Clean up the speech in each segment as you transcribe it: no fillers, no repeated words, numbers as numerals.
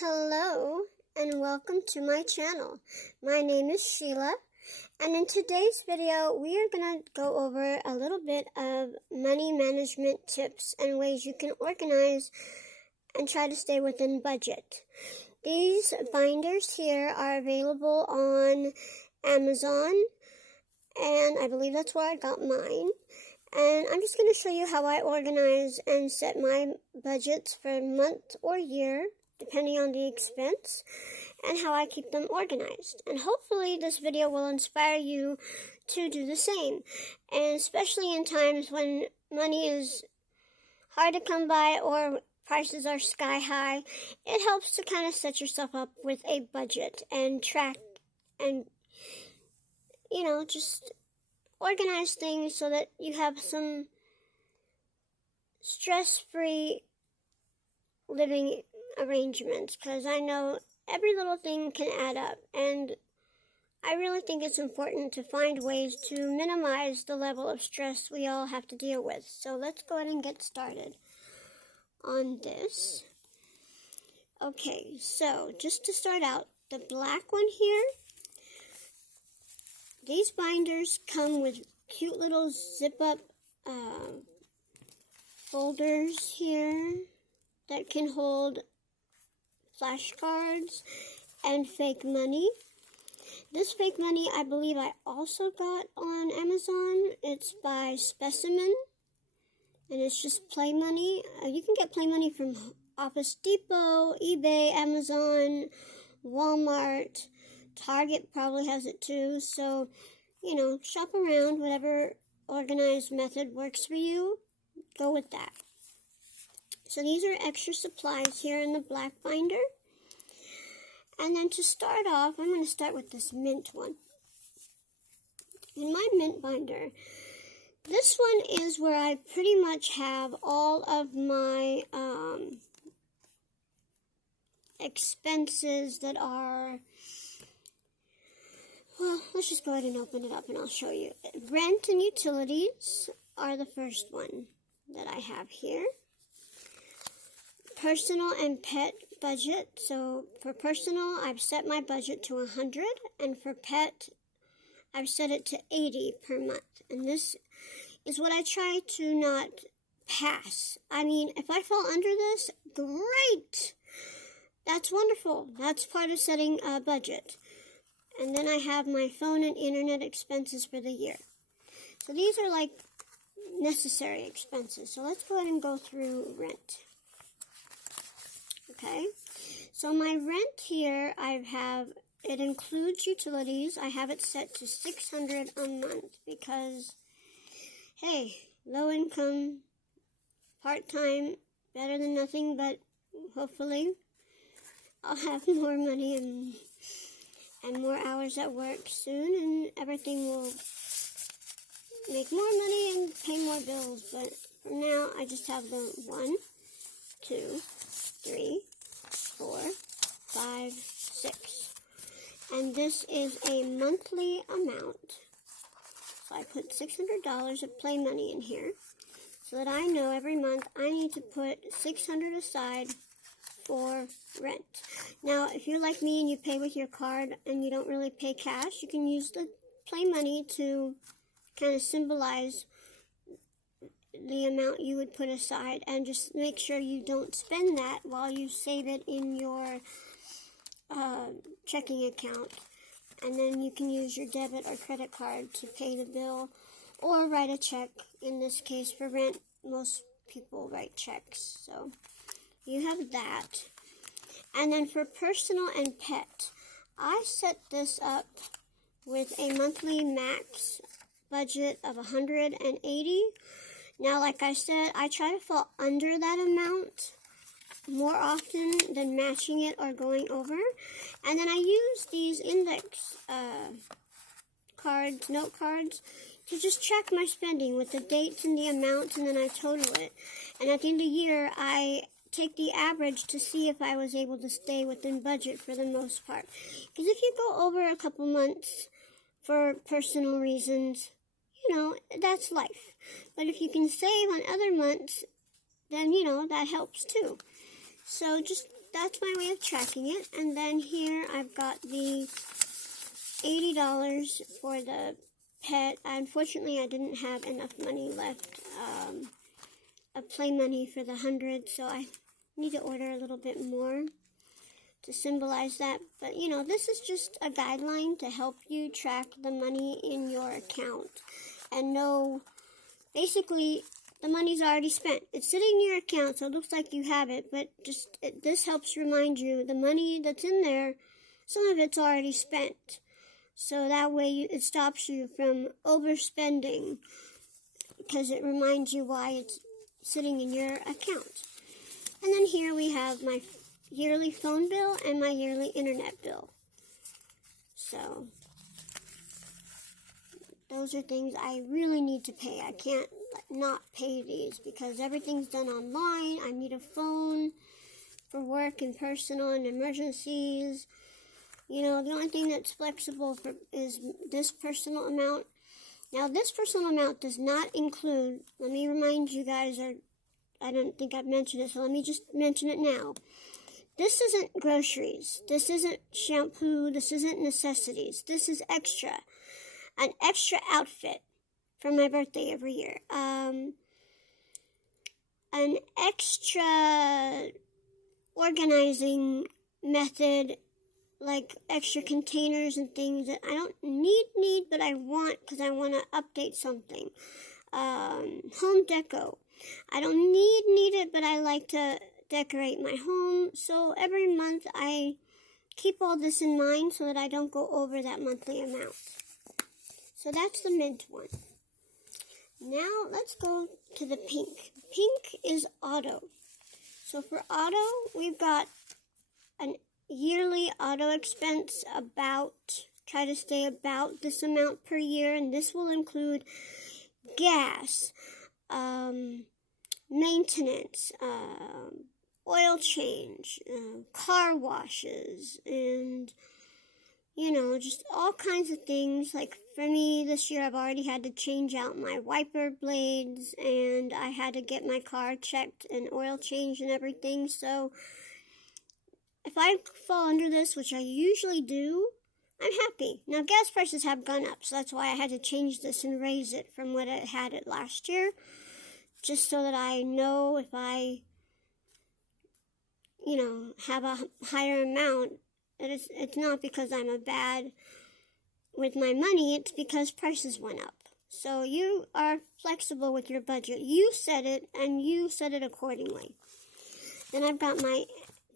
Hello and welcome to my channel. My name is Sheila, and in today's video we are going to go over a little bit of money management tips and ways you can organize and try to stay within budget. These binders here are available on Amazon, and I believe that's where I got mine. And I'm just going to show you how I organize and set my budgets for a month or year, depending on the expense, and how I keep them organized. And hopefully this video will inspire you to do the same. And especially in times when money is hard to come by or prices are sky high, it helps to kind of set yourself up with a budget and track and, just organize things so that you have some stress-free living arrangements, because I know every little thing can add up, and I really think it's important to find ways to minimize the level of stress we all have to deal with. So let's go ahead and get started on this. Okay, so just to start out, the black one here, these binders come with cute little zip-up folders here that can hold flashcards and fake money. This fake money I believe I also got on Amazon. It's by Specimen, and it's just play money. You can get play money from Office Depot, eBay, Amazon, Walmart. Target probably has it too. So, shop around. Whatever organized method works for you, go with that. So these are extra supplies here in the black binder. And then to start off, I'm going to start with this mint one. In my mint binder, this one is where I pretty much have all of my expenses that are, well, let's just go ahead and open it up and I'll show you. Rent and utilities are the first one that I have here. Personal and pet budget. So for personal, I've set my budget to 100, and for pet, I've set it to 80 per month. And this is what I try to not pass. I mean, if I fall under this, great. That's wonderful. That's part of setting a budget. And then I have my phone and internet expenses for the year. So these are like necessary expenses. So let's go ahead and go through rent. Okay, so my rent here, it includes utilities. I have it set to $600 a month because, hey, low income, part-time, better than nothing, but hopefully I'll have more money and more hours at work soon, and everything will make more money and pay more bills. But for now, I just have the 1, 2, 3, 4, 5, 6. And this is a monthly amount. So I put $600 of play money in here so that I know every month I need to put $600 aside for rent. Now, if you're like me and you pay with your card and you don't really pay cash, you can use the play money to kind of symbolize the amount you would put aside, and just make sure you don't spend that while you save it in your checking account. And then you can use your debit or credit card to pay the bill or write a check. In this case, for rent, most people write checks. So you have that. And then for personal and pet, I set this up with a monthly max budget of $180. Now, like I said, I try to fall under that amount more often than matching it or going over. And then I use these index cards, note cards, to just track my spending with the dates and the amounts, and then I total it. And at the end of the year, I take the average to see if I was able to stay within budget for the most part. Because if you go over a couple months for personal reasons, that's life. But if you can save on other months, then, that helps too. So just that's my way of tracking it. And then here I've got the $80 for the pet. Unfortunately, I didn't have enough money left, of play money for the 100, so I need to order a little bit more to symbolize that. But, you know, this is just a guideline to help you track the money in your account and know, basically, the money's already spent. It's sitting in your account, so it looks like you have it, but this helps remind you the money that's in there, some of it's already spent. So that way it stops you from overspending, because it reminds you why it's sitting in your account. And then here we have my yearly phone bill and my yearly internet bill. So those are things I really need to pay. I can't not pay these because everything's done online. I need a phone for work and personal and emergencies. You know, the only thing that's flexible is this personal amount. Now, this personal amount does not include, let me remind you guys, or I don't think I've mentioned it, so let me just mention it now. This isn't groceries. This isn't shampoo. This isn't necessities. This is extra. An extra outfit for my birthday every year. An extra organizing method, like extra containers and things that I don't need, but I want because I want to update something. Home deco. I don't need it, but I like to decorate my home. So every month I keep all this in mind so that I don't go over that monthly amount. So that's the mint one. Now let's go to the pink. Pink is auto. So for auto, we've got an yearly auto expense try to stay about this amount per year, and this will include gas, maintenance, oil change, car washes, and, you know, just all kinds of things. Like for me this year, I've already had to change out my wiper blades, and I had to get my car checked and oil changed and everything. So if I fall under this, which I usually do, I'm happy. Now, gas prices have gone up, so that's why I had to change this and raise it from what it had it last year, just so that I know if I, you know, have a higher amount, it's not because I'm bad with my money, it's because prices went up. So you are flexible with your budget. You set it, and you set it accordingly. Then I've got my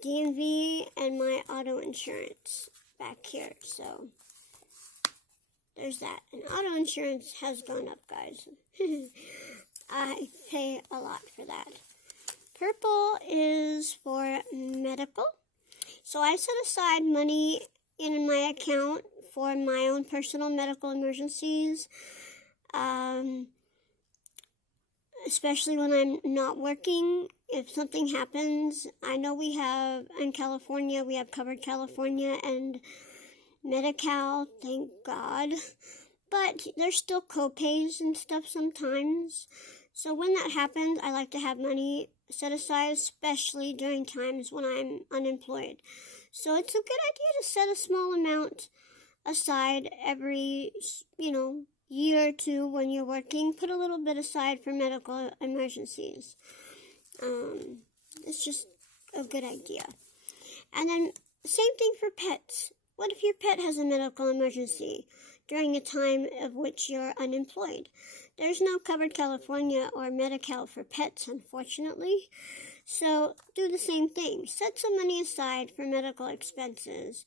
DMV and my auto insurance back here. So there's that. And auto insurance has gone up, guys. I pay a lot for that. Purple is for medical. So I set aside money in my account for my own personal medical emergencies, especially when I'm not working. If something happens, I know we have, in California, we have Covered California and Medi-Cal, thank God. But there's still co-pays and stuff sometimes. So when that happens, I like to have money set aside, especially during times when I'm unemployed. So it's a good idea to set a small amount aside every, year or two when you're working. Put a little bit aside for medical emergencies. It's just a good idea. And then same thing for pets. What if your pet has a medical emergency during a time of which you're unemployed? There's no Covered California or Medi-Cal for pets, unfortunately. So do the same thing. Set some money aside for medical expenses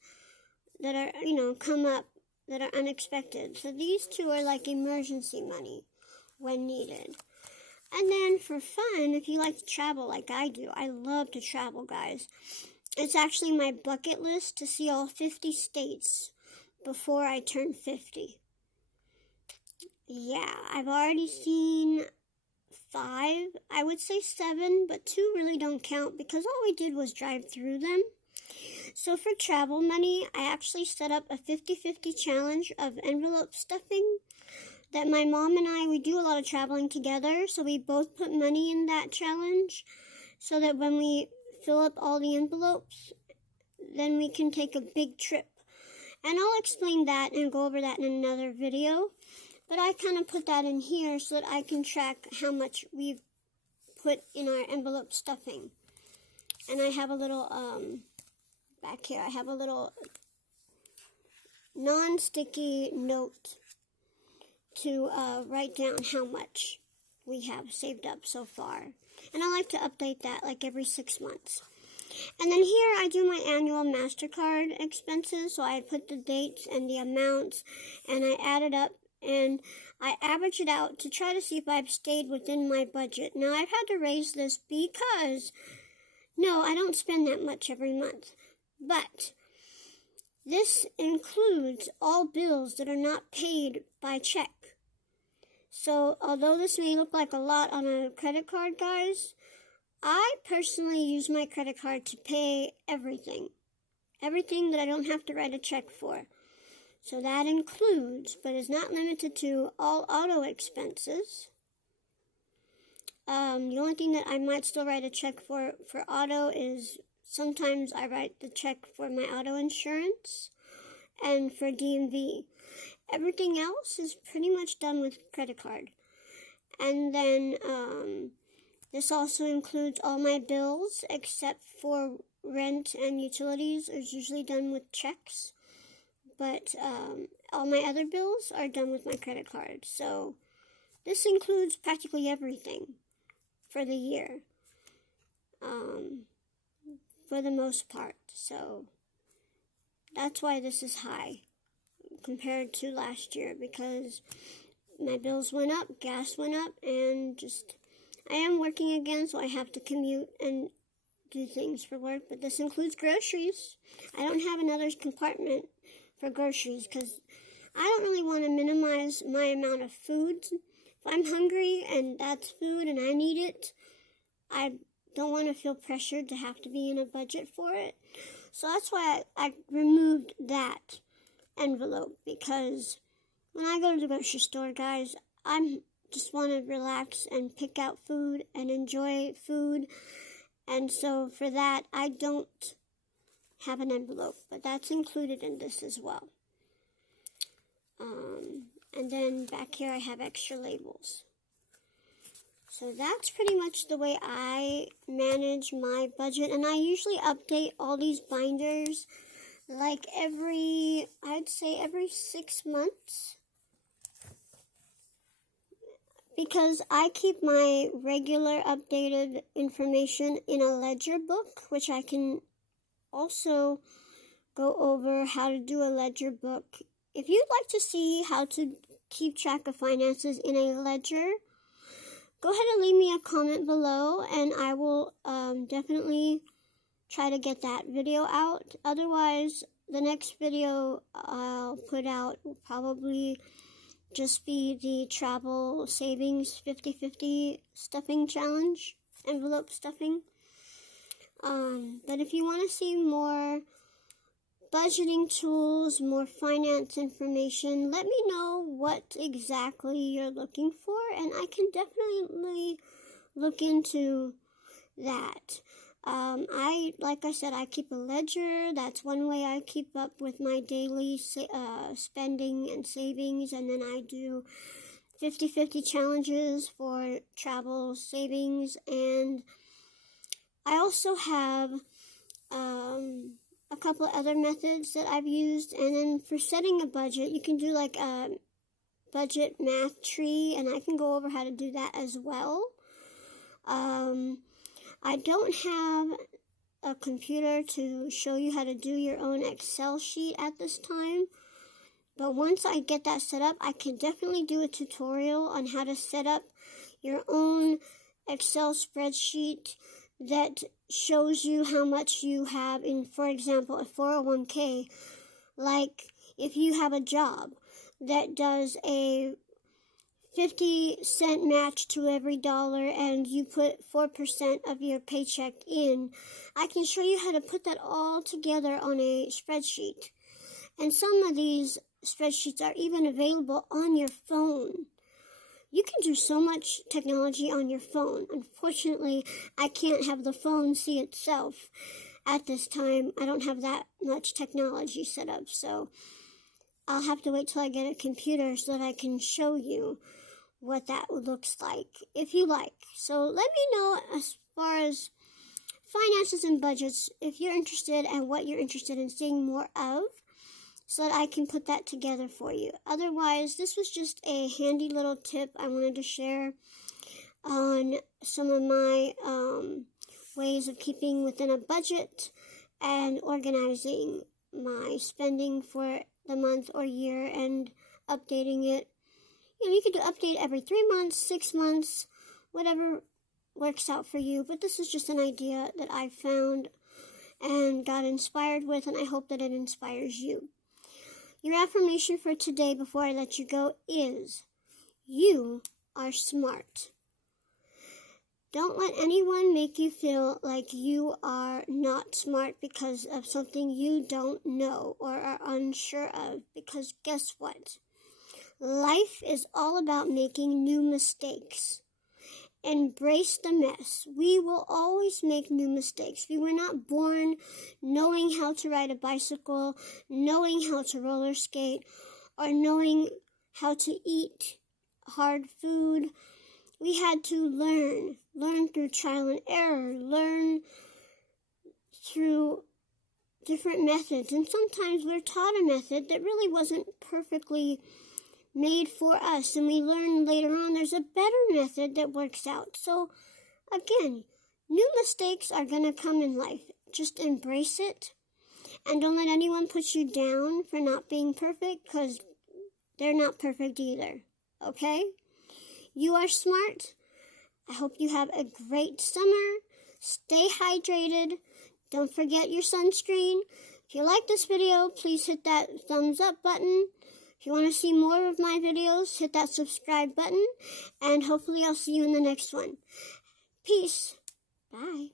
that are, come up, that are unexpected. So these two are like emergency money when needed. And then for fun, if you like to travel like I do, I love to travel, guys. It's actually my bucket list to see all 50 states before I turn 50. Yeah, I've already seen 5. I would say 7, but 2 really don't count because all we did was drive through them. So for travel money, I actually set up a 50-50 challenge of envelope stuffing that my mom and I, we do a lot of traveling together, so we both put money in that challenge so that when we fill up all the envelopes, then we can take a big trip. And I'll explain that and go over that in another video. But I kind of put that in here so that I can track how much we've put in our envelope stuffing. And I have a little, back here, I have a little non-sticky note to write down how much we have saved up so far. And I like to update that like every 6 months. And then here I do my annual MasterCard expenses. So I put the dates and the amounts and I add it up and I average it out to try to see if I've stayed within my budget. Now I've had to raise this because, no, I don't spend that much every month. But this includes all bills that are not paid by check. So, although this may look like a lot on a credit card, guys, I personally use my credit card to pay everything. Everything that I don't have to write a check for. So that includes, but is not limited to, all auto expenses. The only thing that I might still write a check for auto is sometimes I write the check for my auto insurance and for DMV. Everything else is pretty much done with credit card. And then this also includes all my bills except for rent and utilities is usually done with checks. But all my other bills are done with my credit card. So this includes practically everything for the year, for the most part. So that's why this is high compared to last year, because my bills went up, gas went up, and just I am working again, so I have to commute and do things for work. But this includes groceries. I don't have another compartment for groceries because I don't really want to minimize my amount of food. If I'm hungry and that's food and I need it, I don't want to feel pressured to have to be in a budget for it. So that's why I removed that envelope, because when I go to the grocery store, guys, I just want to relax and pick out food and enjoy food. And so for that, I don't have an envelope, but that's included in this as well. And then back here I have extra labels. So that's pretty much the way I manage my budget. And I usually update all these binders like I'd say every 6 months. Because I keep my regular updated information in a ledger book, which I can also go over how to do a ledger book. If you'd like to see how to keep track of finances in a ledger, go ahead and leave me a comment below, and I will definitely try to get that video out. Otherwise, the next video I'll put out will probably just be the travel savings 50-50 stuffing challenge, envelope stuffing. But if you want to see more budgeting tools, more finance information, let me know what exactly you're looking for, and I can definitely look into that. Like I said, I keep a ledger. That's one way I keep up with my daily spending and savings, and then I do 50-50 challenges for travel savings, and I also have a couple of other methods that I've used. And then for setting a budget, you can do like a budget math tree, and I can go over how to do that as well. I don't have a computer to show you how to do your own Excel sheet at this time, but once I get that set up, I can definitely do a tutorial on how to set up your own Excel spreadsheet that shows you how much you have in, for example, a 401k. Like if you have a job that does a 50-cent match to every dollar and you put 4% of your paycheck in, I can show you how to put that all together on a spreadsheet. And some of these spreadsheets are even available on your phone. You can do so much technology on your phone. Unfortunately, I can't have the phone see itself at this time. I don't have that much technology set up, so I'll have to wait till I get a computer so that I can show you what that looks like, if you like. So let me know as far as finances and budgets, if you're interested and what you're interested in seeing more of, so that I can put that together for you. Otherwise, this was just a handy little tip I wanted to share on some of my ways of keeping within a budget and organizing my spending for the month or year and updating it. You could do update every 3 months, 6 months, whatever works out for you. But this is just an idea that I found and got inspired with, and I hope that it inspires you. Your affirmation for today before I let you go is, you are smart. Don't let anyone make you feel like you are not smart because of something you don't know or are unsure of, because guess what? Life is all about making new mistakes. Embrace the mess. We will always make new mistakes. We were not born knowing how to ride a bicycle, knowing how to roller skate, or knowing how to eat hard food. We had to learn through trial and error, learn through different methods. And sometimes we're taught a method that really wasn't perfectly made for us, and we learn later on there's a better method that works out. So again, new mistakes are going to come in life. Just embrace it, and don't let anyone put you down for not being perfect, because they're not perfect either. Okay? You are smart. I hope you have a great summer. Stay hydrated. Don't forget your sunscreen. If you like this video, please hit that thumbs up button. If you want to see more of my videos, hit that subscribe button, and hopefully I'll see you in the next one. Peace. Bye.